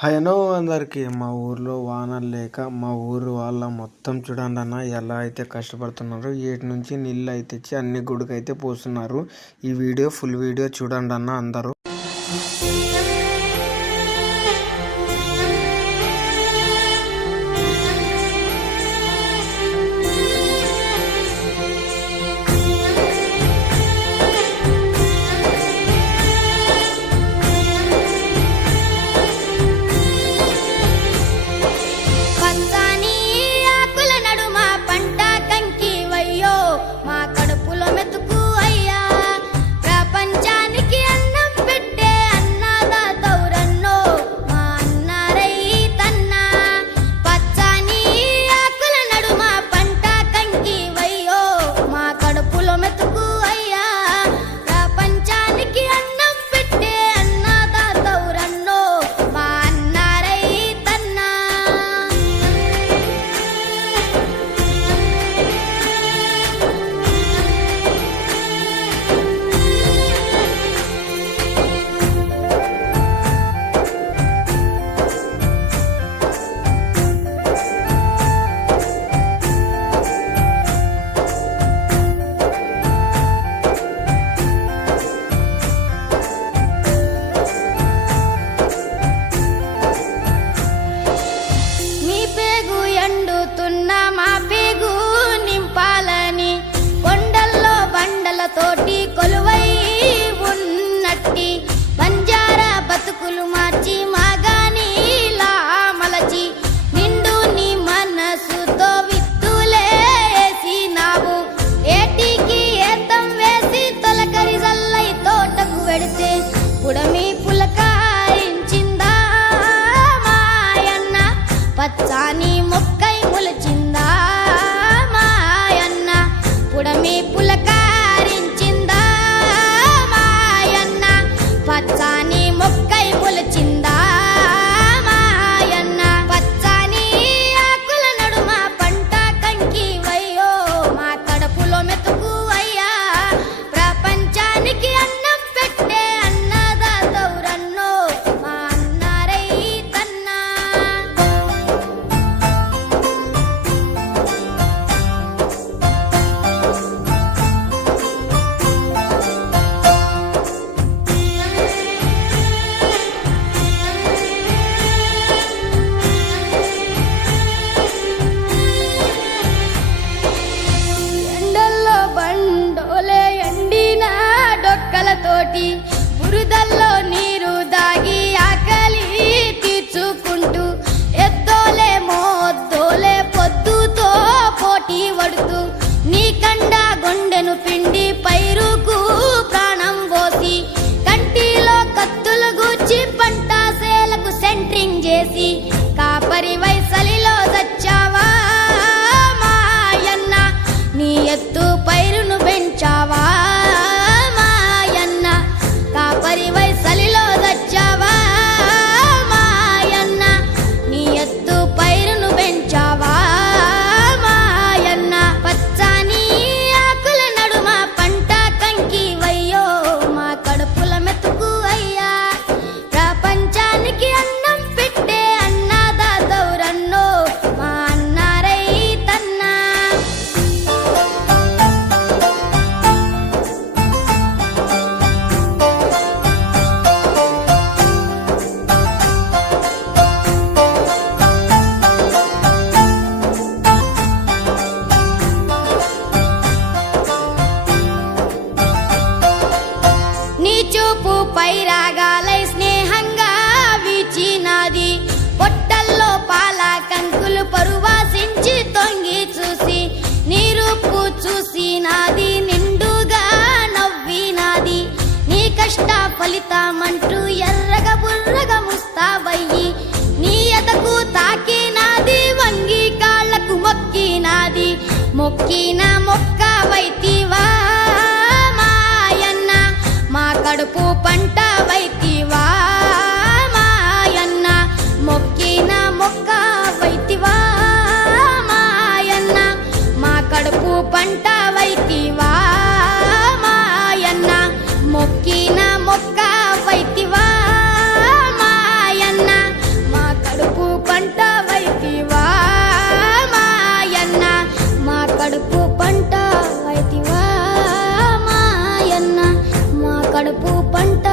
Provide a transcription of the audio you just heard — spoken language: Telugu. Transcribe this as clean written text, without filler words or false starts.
హలో అందరికి. మా ఊర్లో వానలు లేక మా ఊరు వాళ్ళ మొత్తం చూడండి అన్న ఎలా అయితే కష్టపడుతున్నారు. ఏటి నుంచి నీళ్ళు అయితే తెచ్చి అన్ని గుడికైతే పోస్తున్నారు. ఈ వీడియో ఫుల్ వీడియో చూడండి అన్న అందరూ. తోటి కొలువై ఉన్నట్టి బంజారా బతుకులు మార్చి మాగాని మలచి నిండు నీ మనసుతో విత్తులే వేసినావు. ఏటికి ఏతం వేసి తొలకరి జల్లై తోటకు వెడితే పుడమి పులకారించిందా మాయన్న, పచ్చాని మొక్కై ములచిందా మాయన్న, పుడమి పులక పచ్చాని మొక్కై ములచిందా మాయన్న, పచ్చాని ఆకుల నడుమ పంట కంకి వయ్యో మా కడుపులో మెతుకు అయ్యా. ప్రపంచానికి అన్నం పెట్టే అన్నదాతవురన్నో మా అన్న రైతన్నా. తోటి బురదల్లో నీరు దాగి ఆకలి తీర్చుకుంటూ ఎద్దోలే మోద్దోలే పొద్దుతో పోటీ పడుతూ నీ కండ గుండెను పిండి పైరుకు ప్రాణం పోసి కంటిలో కత్తులు గూర్చి పంట సేలకు సెంట్రింగ్ చేసి కాపరి వైసలిలో చచ్చావా మాయన్న, నీ ఎత్తు పైరును పెంచావా చూపు పైరాగాలై స్నేహంగా వీచినాది. పొట్టల్లో పాల కంకులు పరువాసించి తొంగి చూసి నీ రూపు చూసినాది, నిండుగా నవ్వినాది. నీ కష్ట ఫలితమంటూ ఎర్రగ బుర్రగ ముస్తావయ్యి నీ ఎదకు తాకినాది, వంగి కాళ్లకు మొక్కినాది. మొక్కిన మొక్క వైతివా మా కడుపు పంట వైతివా మాయన్న, మొక్కిన మొక్క వైతివా మాయన్న, మా కడుపు పంట వైతివా మాయన్న, మొక్కిన మొక్క వైతివా మాయన్న, కడుపు పంట